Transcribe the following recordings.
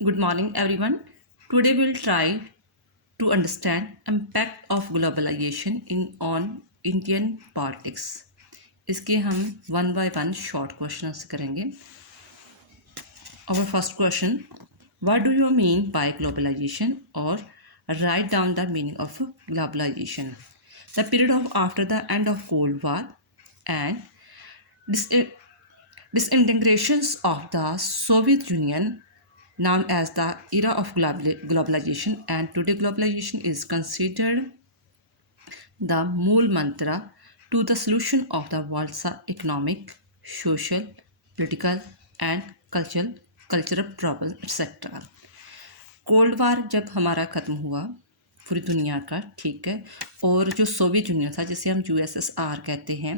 Good morning, everyone. Today we'll try to understand impact of globalization in on Indian politics. इसके हम one by one short question करेंगे. Our first question: what do you mean by globalization, or write down the meaning of globalization? The period of after the end of Cold War and dis- disintegrations of the Soviet Union, known as the era of globalization, and today globalization is considered the mool mantra to the solution of the world's economic, social, political and cultural problems, etc. Cold war जब हमारा ख़त्म हुआ पूरी दुनिया का, ठीक है, और जो सोवियत यूनियन था जिसे हम यूएसएसआर कहते हैं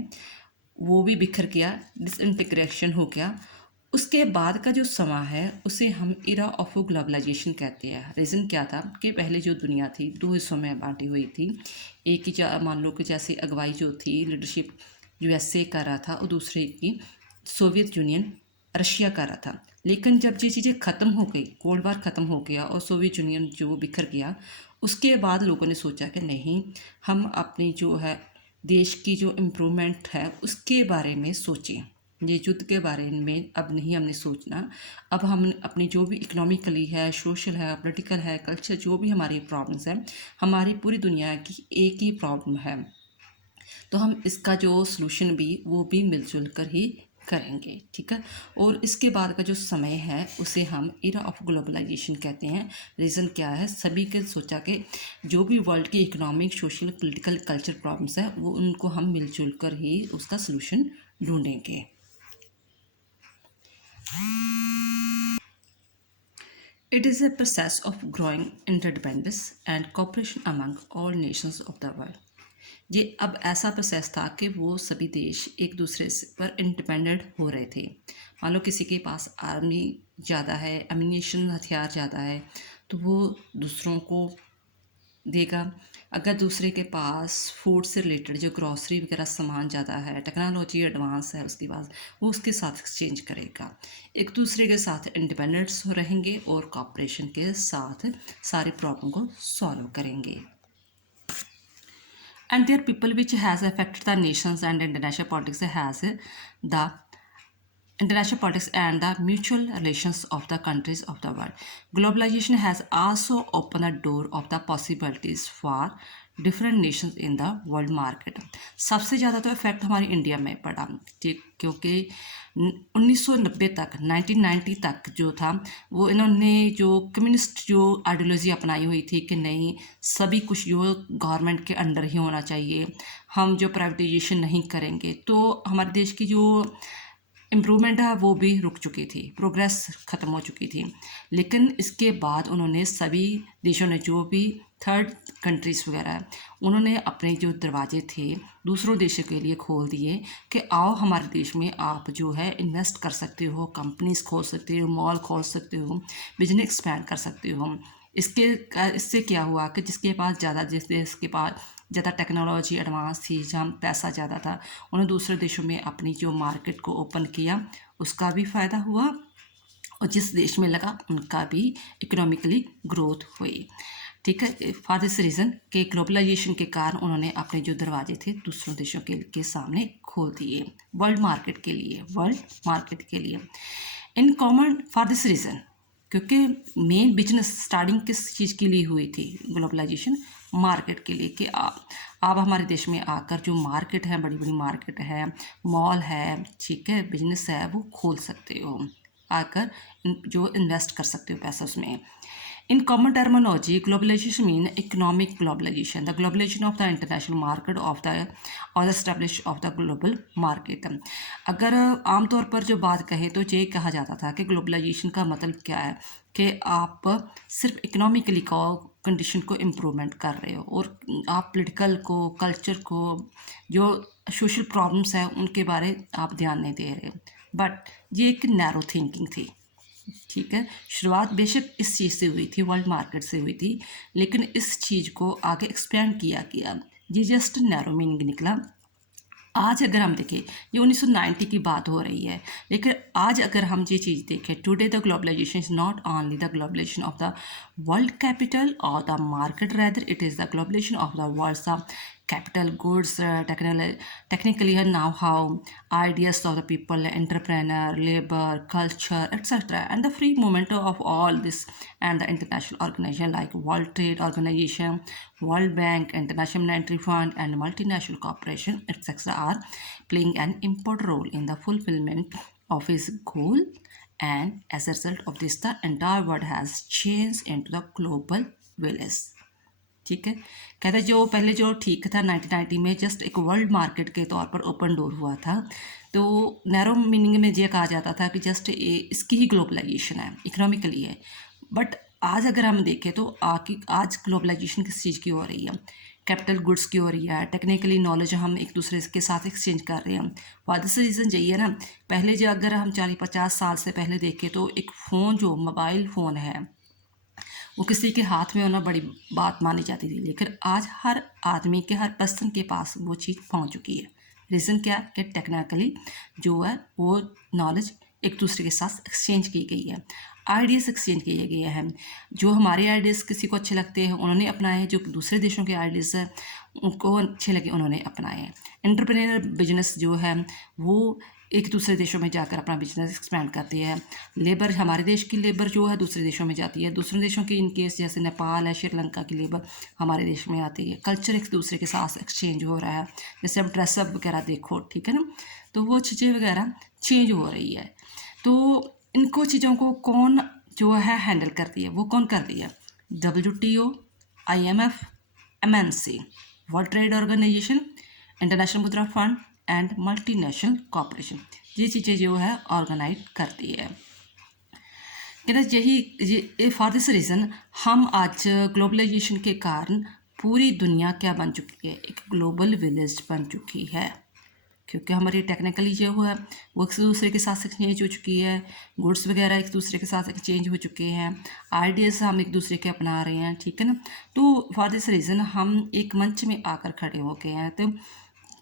वो भी बिखर गया, डिसइंटीग्रेशन हो गया. उसके बाद का जो समय है उसे हम इरा ऑफ ग्लोबलाइजेशन कहते हैं. रीज़न क्या था कि पहले जो दुनिया थी दो हिस्सों में बांटी हुई थी. एक ही मान लो कि जैसे अगुवाई जो थी, लीडरशिप यूएसए कर रहा था और दूसरे की सोवियत यूनियन रशिया कर रहा था. लेकिन जब ये चीज़ें ख़त्म हो गई, कोल्ड वार ख़त्म हो गया और सोवियत यूनियन जो बिखर गया, उसके बाद लोगों ने सोचा कि नहीं, हम अपनी जो है देश की जो इम्प्रूवमेंट है उसके बारे में सोचें. ये युद्ध के बारे में अब नहीं हमने सोचना. अब हम अपनी जो भी इकोनॉमिकली है, सोशल है, पॉलिटिकल है, कल्चर, जो भी हमारी प्रॉब्लम्स हैं, हमारी पूरी दुनिया की एक ही प्रॉब्लम है, तो हम इसका जो सलूशन भी वो भी मिलजुल कर ही करेंगे. ठीक है. और इसके बाद का जो समय है उसे हम इरा ऑफ ग्लोबलाइजेशन कहते हैं. रीज़न क्या है, सभी के सोचा कि जो भी वर्ल्ड के economic, social, political, culture problems है वो उनको हम मिलजुल कर ही उसका सलूशन ढूंढेंगे. It is a process of growing interdependence and cooperation among all nations of the world. ये अब ऐसा प्रोसेस था कि वो सभी देश एक दूसरे पर इंडिपेंडेंट हो रहे थे. मान लो किसी के पास आर्मी ज़्यादा है, एमिनेशन हथियार ज़्यादा है, तो वो दूसरों को देगा. अगर दूसरे के पास फूड से रिलेटेड जो ग्रॉसरी वगैरह सामान ज़्यादा है, टेक्नोलॉजी एडवांस है उसके पास, वो उसके साथ एक्सचेंज करेगा. एक दूसरे के साथ इंडिपेंडेंट्स रहेंगे और कॉपरेशन के साथ सारी प्रॉब्लम को सॉल्व करेंगे. And their people which has affected the nations and international politics has the international politics and the mutual relations of the countries of the world. Globalization has also opened the door of the possibilities for different Nations in the world market. सबसे ज़्यादा तो effect हमारी India में पड़ा, ठीक, क्योंकि 1990 तक, 1990 तक जो था वो इन्होंने जो कम्युनिस्ट जो आइडियोलॉजी अपनाई हुई थी कि नहीं, सभी कुछ जो गवर्नमेंट के अंडर ही होना चाहिए, हम जो प्राइवेटाइजेशन नहीं करेंगे, तो हमारे देश की जो इम्प्रूवमेंट है वो भी रुक चुकी थी, प्रोग्रेस ख़त्म हो चुकी थी. लेकिन इसके बाद उन्होंने सभी देशों ने, जो भी थर्ड कंट्रीज़ वगैरह है, उन्होंने अपने जो दरवाजे थे दूसरों देशों के लिए खोल दिए कि आओ हमारे देश में आप जो है इन्वेस्ट कर सकते हो, कंपनीज खोल सकते हो, मॉल खोल सकते हो, बिजनेस एक्सपैंड कर सकते हो. इससे क्या हुआ कि जिसके पास ज़्यादा, जिस देश के पास ज़्यादा टेक्नोलॉजी एडवांस थी, जहाँ पैसा ज़्यादा था, उन्होंने दूसरे देशों में अपनी जो मार्केट को ओपन किया, उसका भी फ़ायदा हुआ और जिस देश में लगा उनका भी इकोनॉमिकली ग्रोथ हुई. ठीक है. फॉर दिस रीज़न के ग्लोबलाइजेशन के कारण उन्होंने अपने जो दरवाजे थे दूसरों देशों के सामने खोल दिए, वर्ल्ड मार्केट के लिए. In common for this reason, क्योंकि मेन बिजनेस स्टार्टिंग किस चीज़ के लिए हुई थी, ग्लोबलाइजेशन मार्केट के लिए, कि आप हमारे देश में आकर जो मार्केट है, बड़ी बड़ी मार्केट है, मॉल है, ठीक है, बिजनेस है, वो खोल सकते हो, आकर जो इन्वेस्ट कर सकते हो पैसा उसमें. In common terminology, globalization means economic globalization, the globalization of the international market of the or the establish of the global market. अगर आमतौर पर जो बात कहें तो ये कहा जाता था कि ग्लोबलाइजेशन का मतलब क्या है कि आप सिर्फ इकोनॉमिकली को कंडीशन को इम्प्रूवमेंट कर रहे हो और आप पॉलिटिकल को, कल्चर को, जो सोशल प्रॉब्लम्स हैं उनके बारे आप ध्यान नहीं दे रहे. बट ये एक नैरो थिंकिंग थी. ठीक है. शुरुआत बेशक इस चीज़ से हुई थी, वर्ल्ड मार्केट से हुई थी, लेकिन इस चीज़ को आगे एक्सपेंड किया गया. ये जस्ट नैरो मीनिंग निकला आज अगर हम देखें, ये 1990 की बात हो रही है, लेकिन आज अगर हम ये चीज़ देखें, today the globalization is not only the globalization of the world capital और the market, rather it is the globalization of the world's capital goods, technically know-how, ideas of the people, entrepreneur, labor, culture, etc., and the free movement of all this, and the international organization like World Trade Organization, World Bank, International Monetary Fund, and multinational corporation, etc., are playing an important role in the fulfillment of its goal. And as a result of this, the entire world has changed into the global village. ठीक है, कहते हैं जो पहले जो ठीक था 1990 में जस्ट एक वर्ल्ड मार्केट के तौर पर ओपन डोर हुआ था, तो नैरो मीनिंग में ये कहा जाता था कि जस्ट इसकी ही ग्लोबलाइजेशन है, इकोनॉमिकली है। बट आज अगर हम देखें तो आज ग्लोबलाइजेशन किस चीज़ की हो रही है, कैपिटल गुड्स की हो रही है, टेक्निकली नॉलेज हम एक दूसरे के साथ एक्सचेंज कर रहे हैं। वाद से रीज़न यही है ना, पहले जो अगर हम 40-50 साल से पहले देखें तो एक फ़ोन जो मोबाइल फ़ोन है वो किसी के हाथ में होना बड़ी बात मानी जाती थी, लेकिन आज हर आदमी के, हर पर्सन के पास वो चीज़ पहुंच चुकी है। रीज़न क्या है कि टेक्निकली जो है वो नॉलेज एक दूसरे के साथ एक्सचेंज की गई है, आइडियाज़ एक्सचेंज किए गए हैं। जो हमारे आइडियाज़ किसी को अच्छे लगते हैं उन्होंने अपनाए, जो दूसरे देशों के आइडियाज़ हैं उनको अच्छे लगे उन्होंने अपनाए हैं। एंटरप्रेन्योर बिजनेस जो है वो एक दूसरे देशों में जाकर अपना बिजनेस एक्सपेंड करती है। लेबर, हमारे देश की लेबर जो है दूसरे देशों में जाती है, दूसरे देशों की इन केस जैसे नेपाल है, श्रीलंका की लेबर हमारे देश में आती है। कल्चर एक दूसरे के साथ एक्सचेंज हो रहा है, जैसे अब ड्रेसअप वगैरह देखो, ठीक है ना, तो वो चीज़ें वगैरह चेंज हो रही है। तो इनको चीज़ों को कौन जो है हैंडल करती है, वो कौन करती है? WTO, IMF, MNC, world trade organisation, international मुद्रा फंड एंड मल्टीनेशनल कॉरपोरेशन, ये चीज़ें जो है ऑर्गेनाइज करती है। कहते यही फॉर दिस रीज़न हम आज ग्लोबलाइजेशन के कारण पूरी दुनिया क्या बन चुकी है, एक ग्लोबल विलेज बन चुकी है, क्योंकि हमारी टेक्निकली जो है वो एक दूसरे के साथ एक्सचेंज हो चुकी है, गुड्स वगैरह एक दूसरे के साथ एक्सचेंज हो चुके हैं, आइडियाज़ हम एक दूसरे के अपना रहे हैं, ठीक है ना। तो फॉर दिस रीज़न हम एक मंच में आकर खड़े हो गए हैं।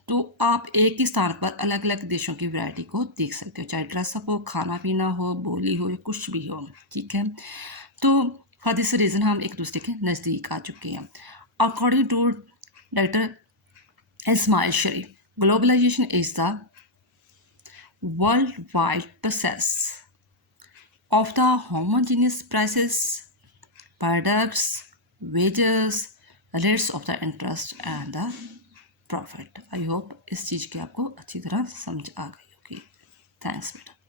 तो आप एक ही स्थान पर अलग अलग देशों की वैरायटी को देख सकते हो, चाहे ड्रेसअप हो, खाना पीना हो, बोली हो, या कुछ भी हो, ठीक है। तो फॉर दिस रीज़न हम एक दूसरे के नज़दीक आ चुके हैं। According to doctor Ismail Sharif, globalization is the worldwide process of the homogeneous prices, products, wages, rates of the interest and the profit. I hope इस चीज़ की आपको अच्छी तरह समझ आ गई होगी। थैंक्स बेटा।